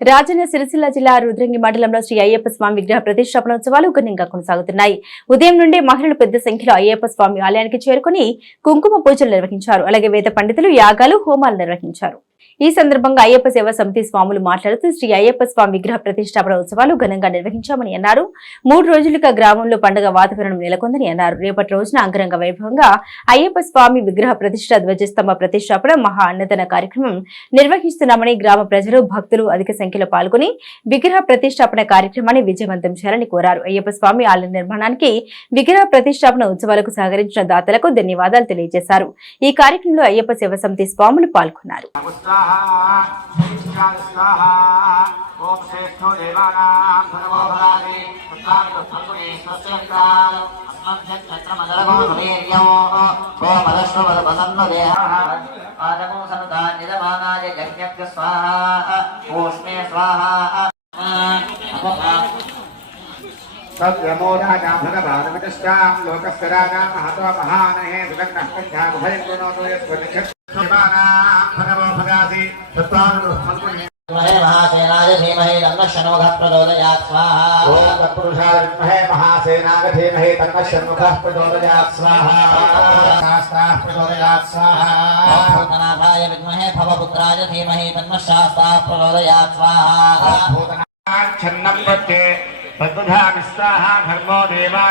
రాజన్న సిరిసిల్ల జిల్లా రుద్రంగి మండలంలో శ్రీ అయ్యప్ప స్వామి విగ్రహ ప్రతిష్టాపనోత్సవాలు ఘనంగా కొనసాగుతున్నాయి. ఉదయం నుండి మహిళలు పెద్ద సంఖ్యలో అయ్యప్ప స్వామి ఆలయానికి చేరుకుని కుంకుమ పూజలు నిర్వహించారు. అలాగే వేద పండితులు యాగాలు హోమాలు నిర్వహించారు. ఈ సందర్భంగా అయ్యప్ప సేవా సమితి స్వాములు మాట్లాడుతూ శ్రీ అయ్యప్ప స్వామి విగ్రహ ప్రతిష్టాపన ఉత్సవాలు ఘనంగా నిర్వహించామని అన్నారు. మూడు రోజులుగా గ్రామంలో పండుగ వాతావరణం నెలకొందని అన్నారు. రేపటి రోజున అంగరంగ వైభవంగా అయ్యప్ప స్వామి విగ్రహ ప్రతిష్ట ధ్వజస్తంభ ప్రతిష్టాపన మహా అన్నదాన కార్యక్రమం నిర్వహిస్తున్నామని గ్రామ ప్రజలు భక్తులు అధిక సంఖ్యలో పాల్గొని విగ్రహ ప్రతిష్టాపన కార్యక్రమాన్ని విజయవంతం చేయాలని కోరారు. అయ్యప్ప స్వామి ఆలయ నిర్మాణానికి విగ్రహ ప్రతిష్టాపన ఉత్సవాలకు సహకరించిన దాతలకు ధన్యవాదాలు తెలియజేశారు. ఈ కార్యక్రమంలో అయ్యప్ప సేవ సమితి స్వాములు పాల్గొన్నారు. स्वाहा स्वाहा स्वाहा ॐ श्रेष्ठो देवानां सर्वो भरामि तत्तामितो फल्गुने स्वस्यन्ताम् अस्मभ्यक्षत्रमदरगोधवीर्यो गोमदश्वमदपसन्नदेहः आदमो सनुदान्यदमानाय यज्ञस्य स्वाहा ऊष्णे स्वाहा अपपा तद्रमो राजा भगवानवचश्चां लोकस्य राजा महतो महानहे सुगन्धः कण्ठा भयङ्कुणोतो यत्त्वनिक्षत्रिमाणां महे महासेनाय धीमहि तन्नः षण्मुखः प्रचोदयात् स्वाहा। ॐ तत्पुरुषाय विद्महे महासेनाय धीमहि तन्नः षण्मुखः प्रचोदयात् स्वाहा। शास्त्राः प्रचोदयात् स्वाहा स्वाहा। भूतनाच्छन्नं धर्मो देवा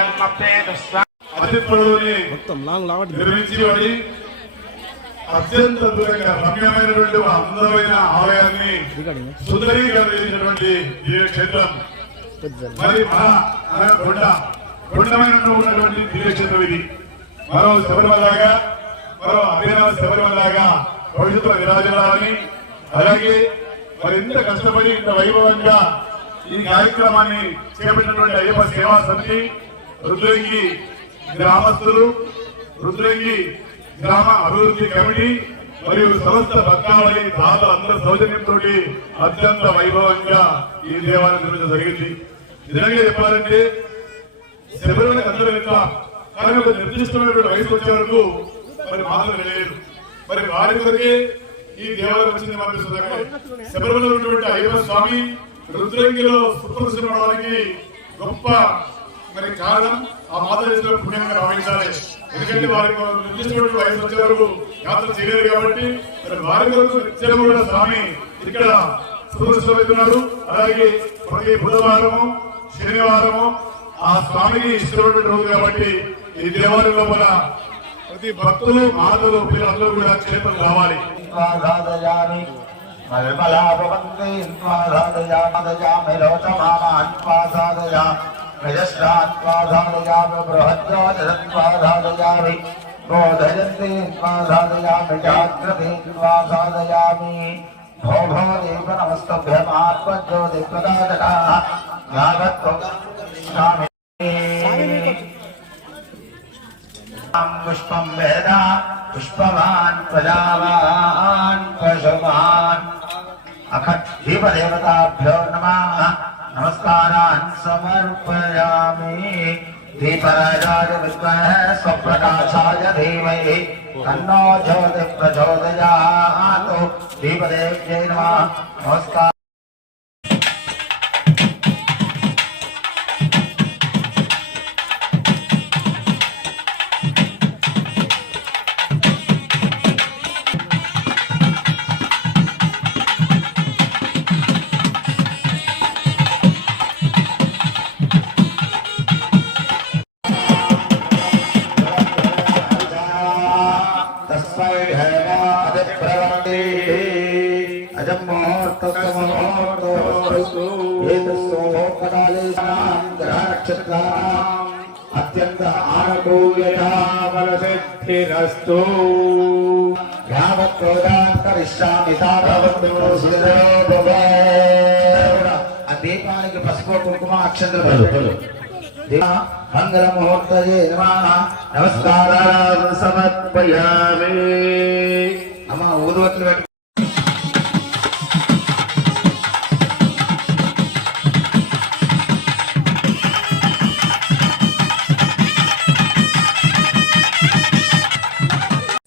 అత్యంత దూరంగా రమ్యమైనటువంటి అందమైన ఆలయాన్ని సుందరీకరించినటువంటి ఈ క్షేత్రం. మరి మన మన కొండ కొండమైన ఉన్నటువంటి దివ్యక్షేత్రం ఇది. మరో శబరిమలగా మరో అభినవ శబరిమలగా భవిష్యత్తులో విరాజనాలని అలాగే మరి ఇంత కష్టపడి ఇంత వైభవంగా ఈ కార్యక్రమాన్ని చేపట్టినటువంటి అయ్యప్ప సేవా సమితి రుద్రంగి గ్రామస్తులు రుద్రంగి గ్రామ అభివృద్ధి కమిటీ మరియు సమస్త భక్తావళి దాతలు అందరి సౌజన్యంతో అత్యంత వైభవంగా ఈ దేవాలయం నిర్మించడం జరిగింది. నిజంగా చెప్పాలంటే శబరిమల అందరూ వెళ్తాం కానీ ఒక నిర్దిష్టమైనటువంటి వయసు వచ్చే వరకు మరి మాత్రం లేదు మరి వారి కొరకే ఈ దేవాలయం వచ్చింది మన శబరిమల ఉన్నటువంటి అయ్యవ స్వామి రుద్రంగిలో సుప్రసిద్ధడానికి గొప్ప మరి కారణం ఆ మాతృశిలో పుణ్యంగా భావించాలి. ఎందుకంటే వారికి నిర్దిష్ట వయసు వచ్చే వరకు యాత్ర చేయలేదు కాబట్టి మరి వారి వరకు స్వామి ఇక్కడ సూర్యుడు అలాగే ప్రతి బుధవారము శనివారము ఆ స్వామికి ఇష్టమైనటువంటి రోజు కాబట్టి ఈ దేవాలయం లోపల ప్రతి భక్తులు మాతలు పిల్లలందరూ కూడా చేపలు కావాలి. విమలా భవంతి సాధయా సాధయా यजस्रात्माधारयामि बृहद्याजसत्वाधारयामि बोधयन्ति स्वाधारयामि जाग्रते स्वाधारयामि भो भो देव नमस्तभ्यमात्मज्योतिप्रदादकाः नागत्वं नमः नमस्कारान् समर्पयामि। दीपराजाय विद्महे स्वप्रकाशाय धीमहि। तन्नो ज्योतिः प्रचोदयात् दीपदेव्यै नमः। नमस्कार। అత్యంత ఆనుకూలసిద్ధిరస్తు యావత్తోదాంతరిష్యామి ఆ దీపానికి పసుపు కుంకుమ అక్షంతలు పలుకులు మంగళ ముహూర్తయే నమస్కారాలు సమర్పయామి అమ్మ ఊదువత్తులు పెట్టుకో